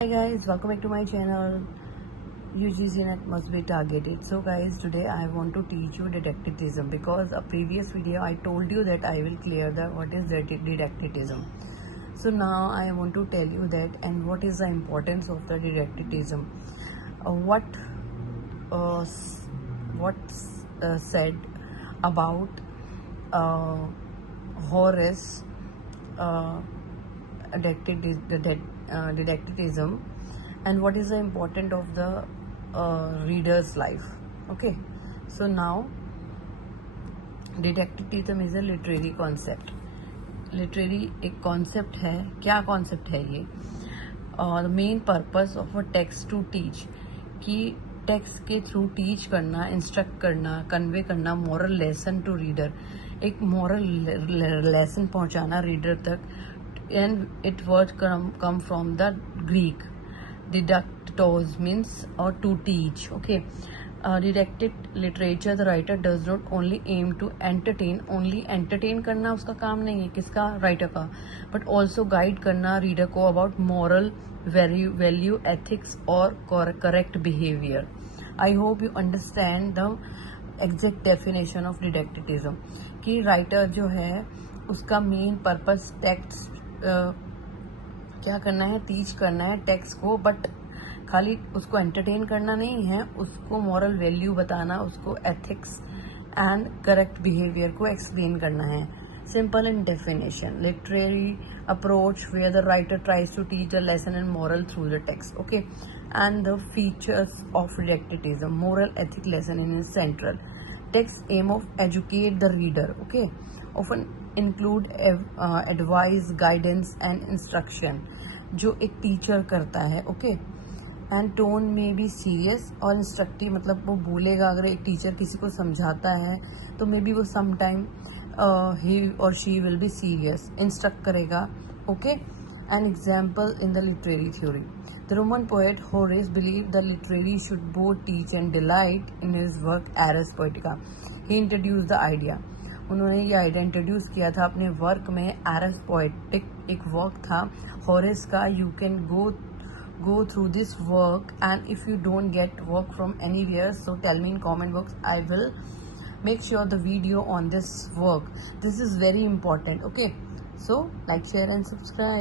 Hi guys, welcome back to my channel. UGC net must be targeted. So guys, today I want to teach you didacticism because a previous video I told you that I will clear the what is didacticism. So now I want to tell you that and what is the importance of the didacticism. What's said about Horace didacticism and what is the importance of the reader's life. Okay, so now didacticism is a literary concept. Literary एक concept है. क्या concept है ये? The main purpose of a text to teach, कि text के through teach करना, instruct करना, convey करना मॉरल लेसन टू रीडर, एक मॉरल लेसन पहुंचाना रीडर तक. And it word come from the Greek didaktos means और to teach. Okay, didactic literature the writer does not only aim to entertain, only entertain करना उसका काम नहीं है, किसका? राइटर का. बट ऑल्सो गाइड करना रीडर को अबाउट मॉरल वैल्यू, एथिक्स और correct behaviour. I hope you understand the exact definition of didacticism. कि राइटर जो है उसका मेन पर्पस टेक्स्ट क्या करना है? टीच करना है टेक्स्ट को, बट खाली उसको एंटरटेन करना नहीं है, उसको मॉरल वैल्यू बताना, उसको एथिक्स एंड करेक्ट बिहेवियर को एक्सप्लेन करना है. Simple in definition, literary approach where the writer tries to teach the lesson and moral through the text. Okay, and the features of didacticism, moral ethic lesson in central. Text aim of educate the reader. Okay, often include advice, guidance and instruction, जो एक टीचर करता है. Okay, and tone में भी सीरियस और इंस्ट्रक्टिव, मतलब वो बोलेगा. अगर एक टीचर किसी को समझाता है तो मे बी वो सम time he or she will be serious, instruct करेगा. Okay, an example in the literary theory, the Roman poet Horace believe the literary should both teach and delight. In his work Ars Poetica he introduce the idea. उन्होंने ये idea introduce किया था अपने work में. Ars poetic एक work था Horace का. You can go through this work, and if you don't get work from anywhere, so tell me in comment box. I will make sure the video on this work. This is very important. Okay, so like, share and subscribe.